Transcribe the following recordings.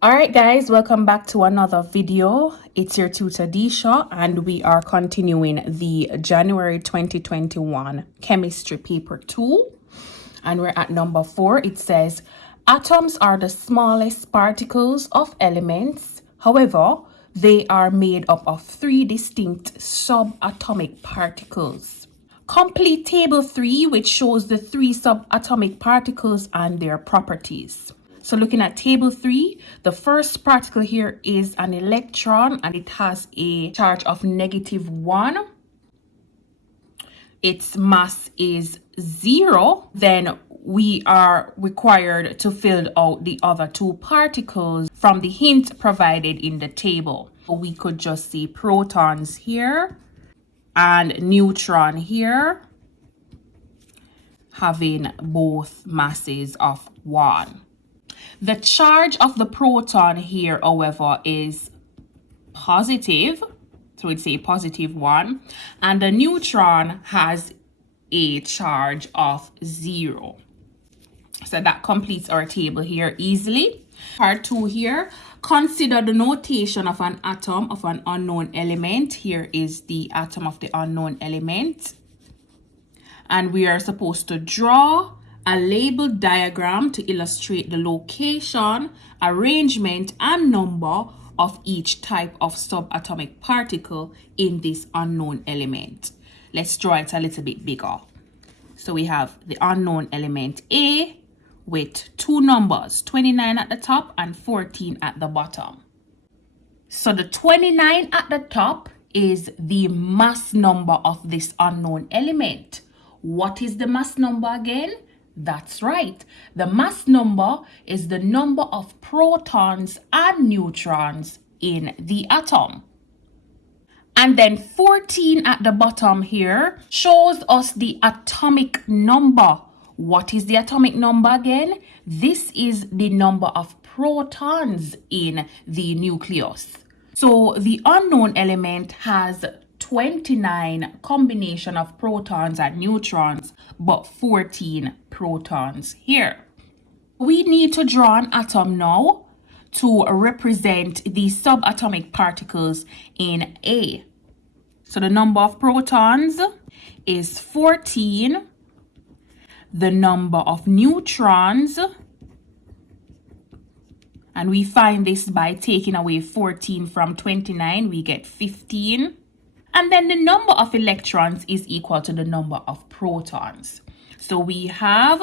All right, guys, welcome back to another video. It's your tutor Disha, and we are continuing the January 2021 chemistry paper 2, and we're at number 4. It says atoms are the smallest particles of elements. However, they are made up of 3 distinct subatomic particles. Complete table 3, which shows the 3 subatomic particles and their properties. So looking at table 3, the first particle here is an electron and it has a charge of -1. Its mass is 0. Then we are required to fill out the other 2 particles from the hint provided in the table. We could just see protons here and neutron here having both masses of 1. The charge of the proton here, however, is positive. So it's a +1. And the neutron has a charge of 0. So that completes our table here easily. Part 2 here. Consider the notation of an atom of an unknown element. Here is the atom of the unknown element. And we are supposed to draw a labeled diagram to illustrate the location, arrangement, and number of each type of subatomic particle in this unknown element. Let's draw it a little bit bigger. So we have the unknown element A with 2 numbers, 29 at the top and 14 at the bottom. So the 29 at the top is the mass number of this unknown element. What is the mass number again? That's right. The mass number is the number of protons and neutrons in the atom. And then 14 at the bottom here shows us the atomic number. What is the atomic number again? This is the number of protons in the nucleus. So the unknown element has 29 combination of protons and neutrons, but 14 protons here. We need to draw an atom now to represent the subatomic particles in A. So the number of protons is 14. The number of neutrons, and we find this by taking away 14 from 29, we get 15. And then the number of electrons is equal to the number of protons. So we have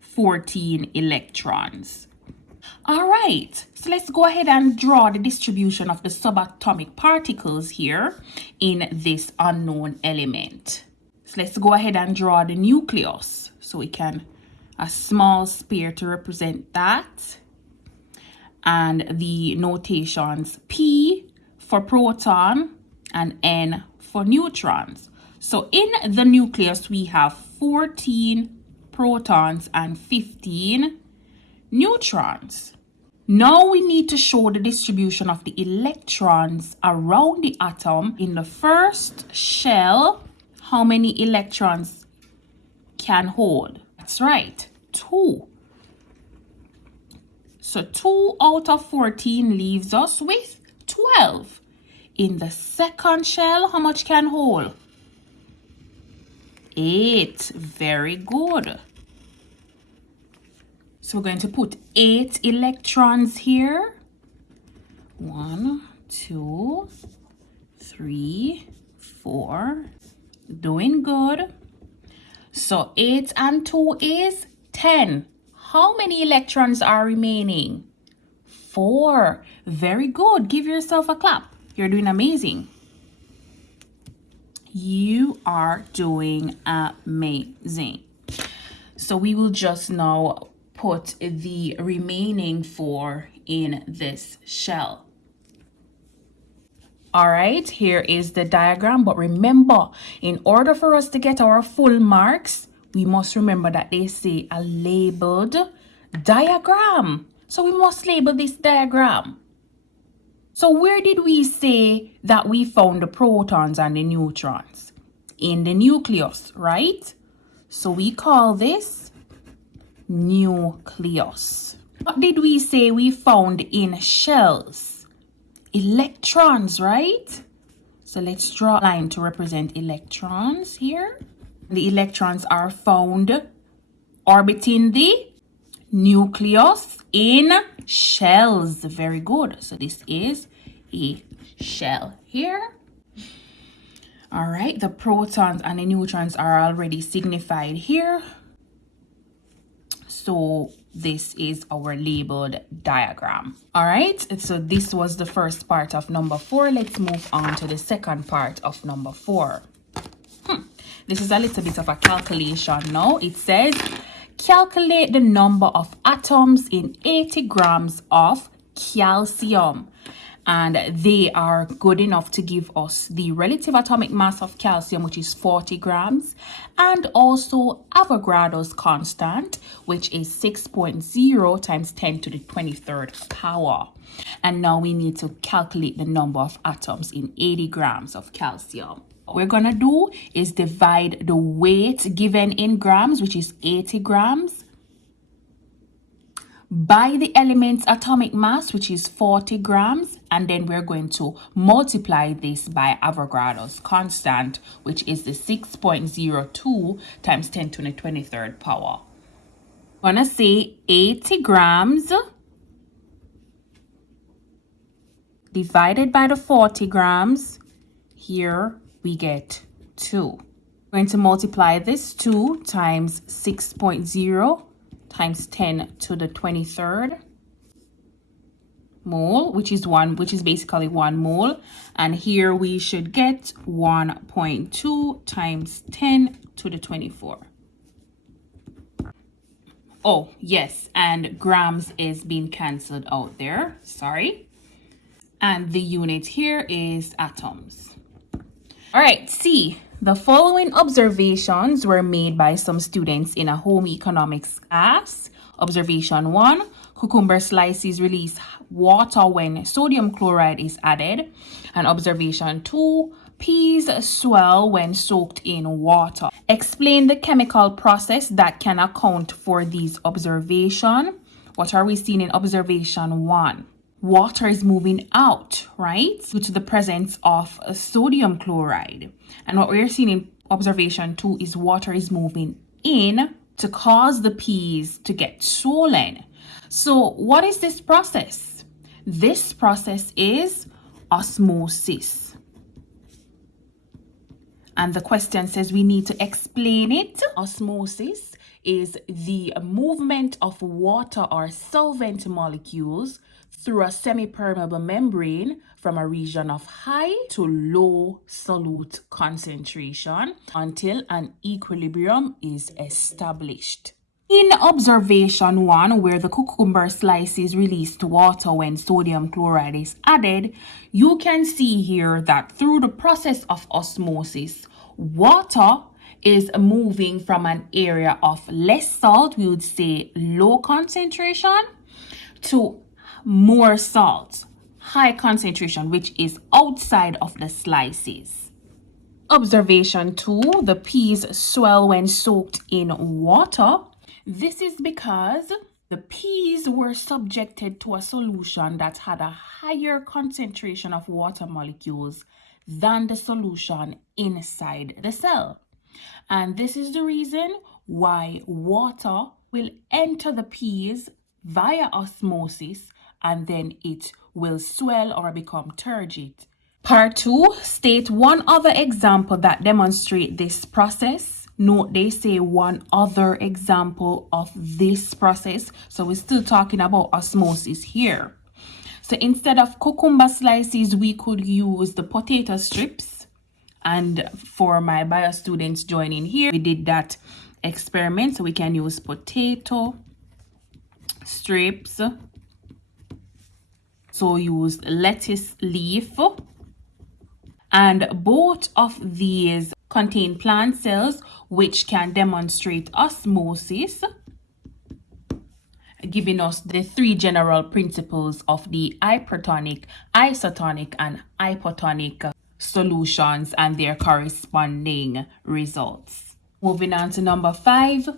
14 electrons. All right, so let's go ahead and draw the distribution of the subatomic particles here in this unknown element. So let's go ahead and draw the nucleus. So we can, a small sphere to represent that. And the notations P for proton and N for neutrons. So in the nucleus, we have 14 protons and 15 neutrons. Now we need to show the distribution of the electrons around the atom. In the first shell, how many electrons can hold? That's right, 2. So 2 out of 14 leaves us with 12. In the second shell, how much can hold? 8. Very good. So we're going to put 8 electrons here. 1, 2, 3, 4. Doing good. So 8 and 2 is 10. How many electrons are remaining? 4. Very good. Give yourself a clap. You're doing amazing. You are doing amazing. So we will just now put the remaining 4 in this shell. All right, here is the diagram. But remember, in order for us to get our full marks, we must remember that they say a labeled diagram. So we must label this diagram. So where did we say that we found the protons and the neutrons? In the nucleus, right? So we call this nucleus. What did we say we found in shells? Electrons, right? So let's draw a line to represent electrons here. The electrons are found orbiting the nucleus in shells. Very good. So this is a shell here. All right, the protons and the neutrons are already signified here. So this is our labeled diagram. All right, so this was the first part of number 4. Let's move on to the second part of number 4. This is a little bit of a calculation now. It says, calculate the number of atoms in 80 grams of calcium. And they are good enough to give us the relative atomic mass of calcium, which is 40 grams, and also Avogadro's constant, which is 6.0 times 10 to the 23rd power. And now we need to calculate the number of atoms in 80 grams of calcium. What we're going to do is divide the weight given in grams, which is 80 grams, by the element's atomic mass, which is 40 grams, and then we're going to multiply this by Avogadro's constant, which is the 6.02 times 10 to the 23rd power. I'm going to say 80 grams divided by the 40 grams. Here we get 2. We're going to multiply this 2 times 6.0 times 10 to the 23rd mole, which is basically 1 mole. And here we should get 1.2 times 10 to the 24. Oh, yes, and grams is being cancelled out there. Sorry. And the unit here is atoms. All right, C. The following observations were made by some students in a home economics class. Observation 1, cucumber slices release water when sodium chloride is added. And observation 2, peas swell when soaked in water. Explain the chemical process that can account for these observations. What are we seeing in observation 1? Water is moving out, right, due to the presence of sodium chloride. And what we're seeing in observation 2 is water is moving in to cause the peas to get swollen. So what is this process? This process is osmosis. And the question says we need to explain it. Osmosis is the movement of water or solvent molecules through a semi-permeable membrane from a region of high to low solute concentration until an equilibrium is established. In observation 1, where the cucumber slices released water when sodium chloride is added, you can see here that through the process of osmosis, water is moving from an area of less salt, we would say low concentration, to more salt, high concentration, which is outside of the slices. Observation 2, the peas swell when soaked in water. This is because the peas were subjected to a solution that had a higher concentration of water molecules than the solution inside the cell. And this is the reason why water will enter the peas via osmosis, and then it will swell or become turgid. Part 2, state one other example that demonstrate this process. Note they say one other example of this process. So we're still talking about osmosis here. So instead of cucumber slices, we could use the potato strips. And for my bio students joining here, we did that experiment. So we can use potato strips. So use lettuce leaf, and both of these contain plant cells which can demonstrate osmosis, giving us the 3 general principles of the hypertonic, isotonic, and hypotonic solutions and their corresponding results. Moving on to number 5.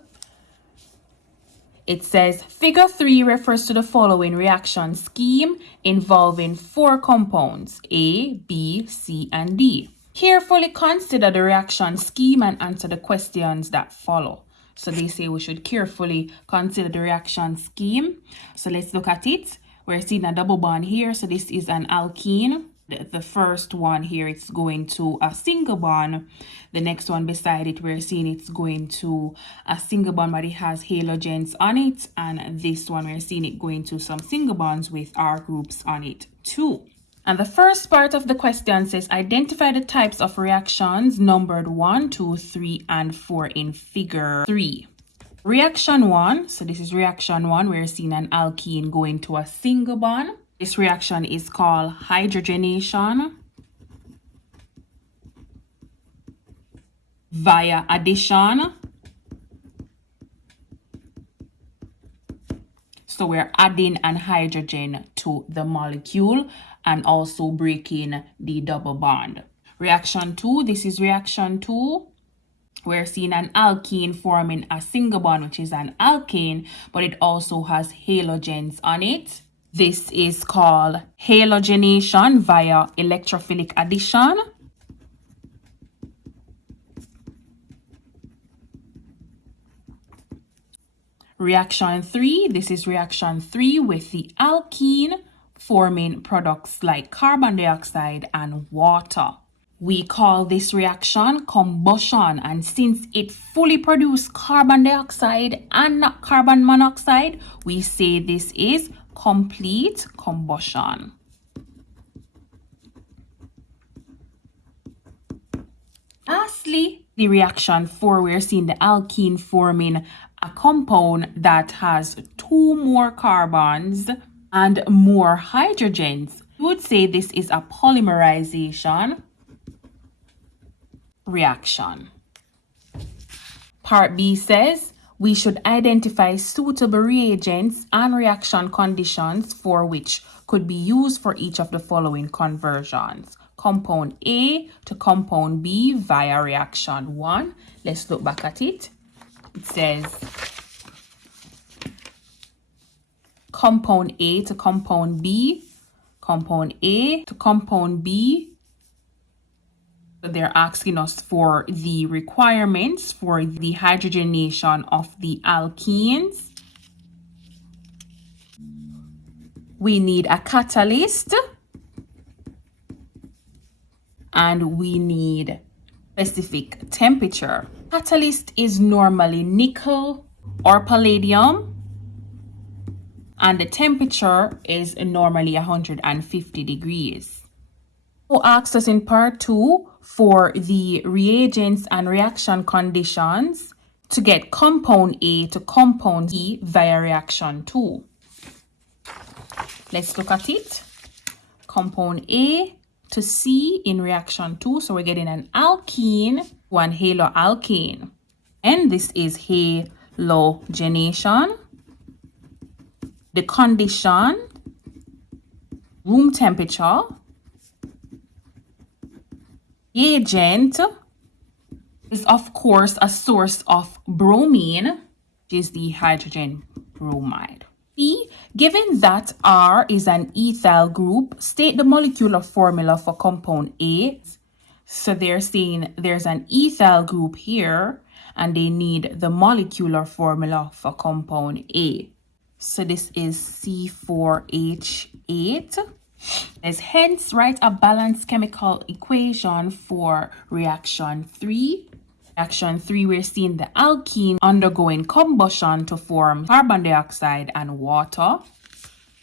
It says figure 3 refers to the following reaction scheme involving 4 compounds A, B, C, and D. Carefully consider the reaction scheme and answer the questions that follow. So they say we should carefully consider the reaction scheme. So let's look at it. We're seeing a double bond here. So this is an alkene. The first one here, it's going to a single bond. The next one beside it, we're seeing it's going to a single bond, but it has halogens on it. And this one, we're seeing it going to some single bonds with R groups on it too. And the first part of the question says, identify the types of reactions numbered 1, 2, 3, and 4 in figure 3. Reaction 1, so this is reaction 1, we're seeing an alkene going to a single bond. This reaction is called hydrogenation via addition. So we're adding an hydrogen to the molecule and also breaking the double bond. Reaction 2, this is reaction 2. We're seeing an alkene forming a single bond, which is an alkane, but it also has halogens on it. This is called halogenation via electrophilic addition. Reaction 3, this is reaction 3 with the alkene forming products like carbon dioxide and water. We call this reaction combustion, and since it fully produced carbon dioxide and not carbon monoxide, we say this is complete combustion. Lastly, the reaction 4, we're seeing the alkene forming a compound that has 2 more carbons and more hydrogens. We would say this is a polymerization reaction. Part B says we should identify suitable reagents and reaction conditions for which could be used for each of the following conversions. Compound A to compound B via reaction 1. Let's look back at it. It says compound A to compound B, compound A to compound B. So they're asking us for the requirements for the hydrogenation of the alkenes. We need a catalyst and we need specific temperature. Catalyst is normally nickel or palladium, and the temperature is normally 150 degrees. So asked us in part 2 for the reagents and reaction conditions to get compound A to compound B via reaction 2. Let's look at it. Compound A to C in reaction 2. So we're getting an alkene to an haloalkane. And this is halogenation. The condition, room temperature. Reagent is of course a source of bromine, which is the hydrogen bromide. C, given that R is an ethyl group, state the molecular formula for compound A. So they're saying there's an ethyl group here and they need the molecular formula for compound A. So this is C4H8. Let's hence write a balanced chemical equation for reaction 3. Reaction 3, we're seeing the alkene undergoing combustion to form carbon dioxide and water.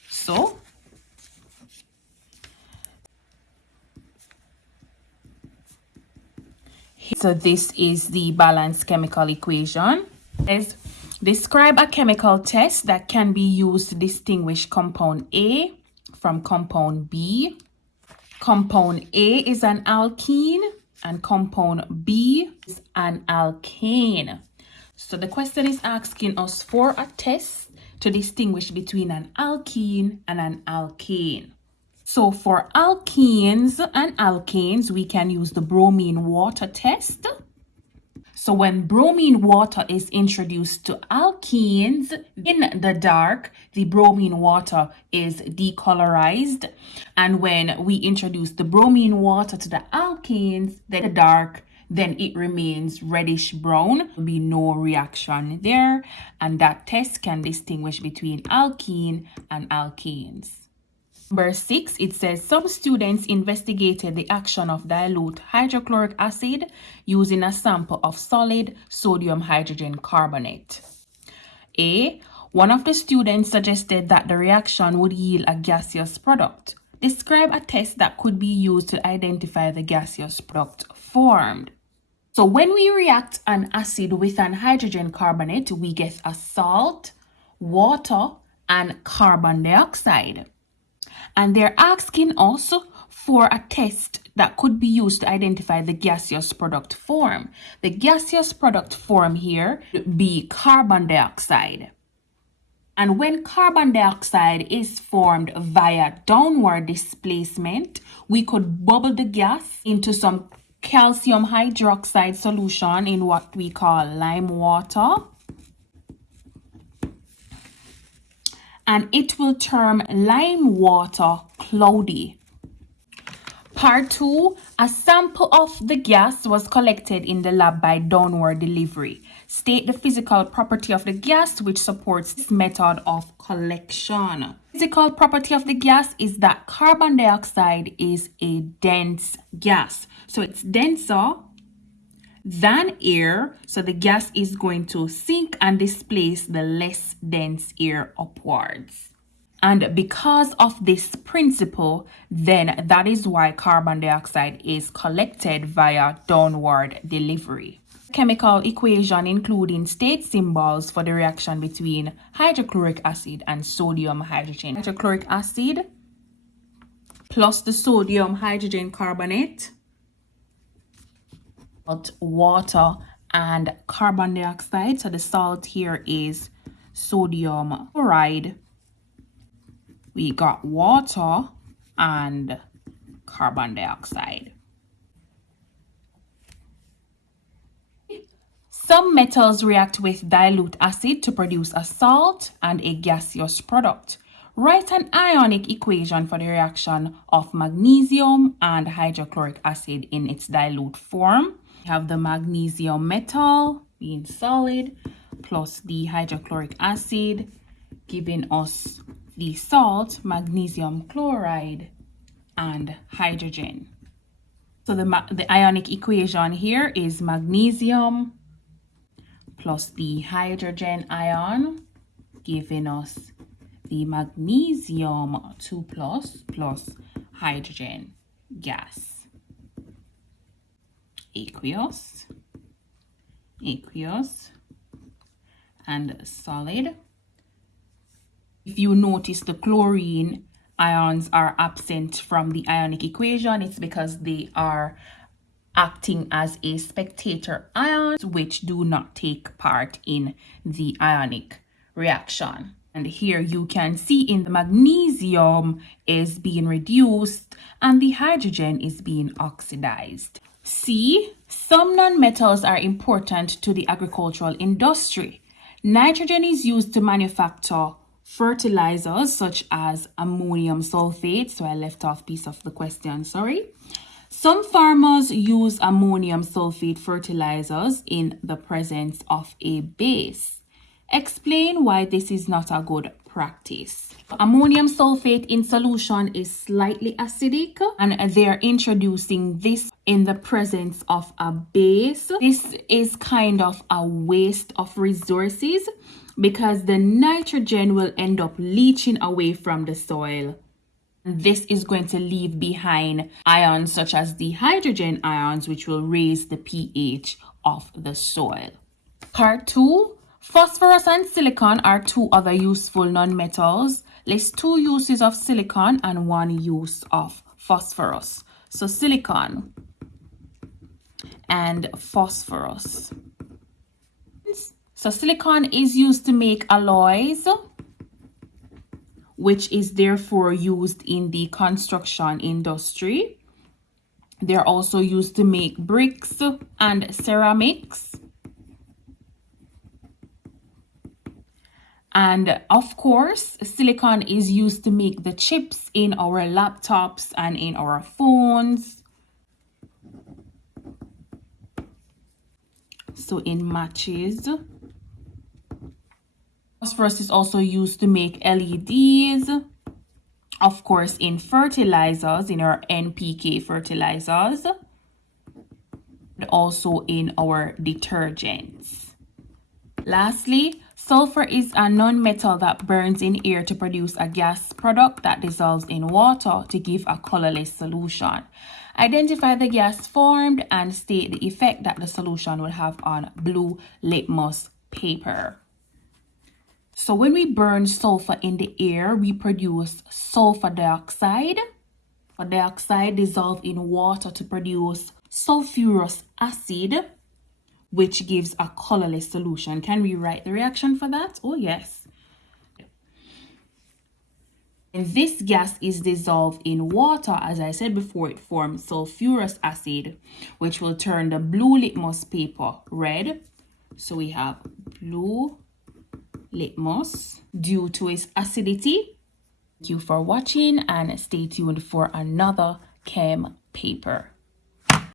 So this is the balanced chemical equation. Let's describe a chemical test that can be used to distinguish compound A from compound B. Compound A is an alkene and compound B is an alkane. So the question is asking us for a test to distinguish between an alkene and an alkane. So for alkenes and alkanes, we can use the bromine water test. So when bromine water is introduced to alkenes in the dark, the bromine water is decolorized. And when we introduce the bromine water to the alkenes, the dark, then it remains reddish brown. There will be no reaction there. And that test can distinguish between alkene and alkanes. Number 6, it says some students investigated the action of dilute hydrochloric acid using a sample of solid sodium hydrogen carbonate. A. One of the students suggested that the reaction would yield a gaseous product. Describe a test that could be used to identify the gaseous product formed. So when we react an acid with an hydrogen carbonate, we get a salt, water, and carbon dioxide. And they're asking us for a test that could be used to identify the gaseous product form. The gaseous product form here would be carbon dioxide. And when carbon dioxide is formed via downward displacement, we could bubble the gas into some calcium hydroxide solution in what we call lime water. And it will turn lime water cloudy. Part 2, a sample of the gas was collected in the lab by downward delivery. State the physical property of the gas which supports this method of collection. Physical property of the gas is that carbon dioxide is a dense gas. So it's denser than air, so the gas is going to sink and displace the less dense air upwards. And because of this principle, then that is why carbon dioxide is collected via downward delivery. Chemical equation including state symbols for the reaction between hydrochloric acid and sodium hydrogen. Hydrochloric acid plus the sodium hydrogen carbonate, water and carbon dioxide. So the salt here is sodium chloride. We got water and carbon dioxide. Some metals react with dilute acid to produce a salt and a gaseous product. Write an ionic equation for the reaction of magnesium and hydrochloric acid in its dilute form. We have the magnesium metal being solid plus the hydrochloric acid giving us the salt, magnesium chloride, and hydrogen. So the ionic equation here is magnesium plus the hydrogen ion giving us the magnesium 2+ plus hydrogen gas. Aqueous, and solid. If you notice the chlorine ions are absent from the ionic equation, it's because they are acting as a spectator ions which do not take part in the ionic reaction. And here you can see in the magnesium is being reduced and the hydrogen is being oxidized. C. Some nonmetals are important to the agricultural industry. Nitrogen is used to manufacture fertilizers such as ammonium sulfate. So I left off a piece of the question, sorry. Some farmers use ammonium sulfate fertilizers in the presence of a base. Explain why this is not a good practice. Ammonium sulfate in solution is slightly acidic and they're introducing this in the presence of a base. This is kind of a waste of resources because the nitrogen will end up leaching away from the soil. This is going to leave behind ions such as the hydrogen ions, which will raise the pH of the soil. Part 2. Phosphorus and silicon are two other useful nonmetals. List 2 uses of silicon and 1 use of phosphorus. So silicon and phosphorus. So silicon is used to make alloys, which is therefore used in the construction industry. They're also used to make bricks and ceramics. And of course, silicon is used to make the chips in our laptops and in our phones. So in matches. Phosphorus is also used to make LEDs. Of course, in fertilizers, in our NPK fertilizers. And also in our detergents. Lastly, sulfur is a non-metal that burns in air to produce a gas product that dissolves in water to give a colorless solution. Identify the gas formed and state the effect that the solution will have on blue litmus paper. So when we burn sulfur in the air, we produce sulfur dioxide. Sulfur dioxide dissolves in water to produce sulfurous acid, which gives a colorless solution. Can we write the reaction for that? Oh, yes. And this gas is dissolved in water. As I said before, it forms sulfurous acid, which will turn the blue litmus paper red. So we have blue litmus due to its acidity. Thank you for watching and stay tuned for another chem paper.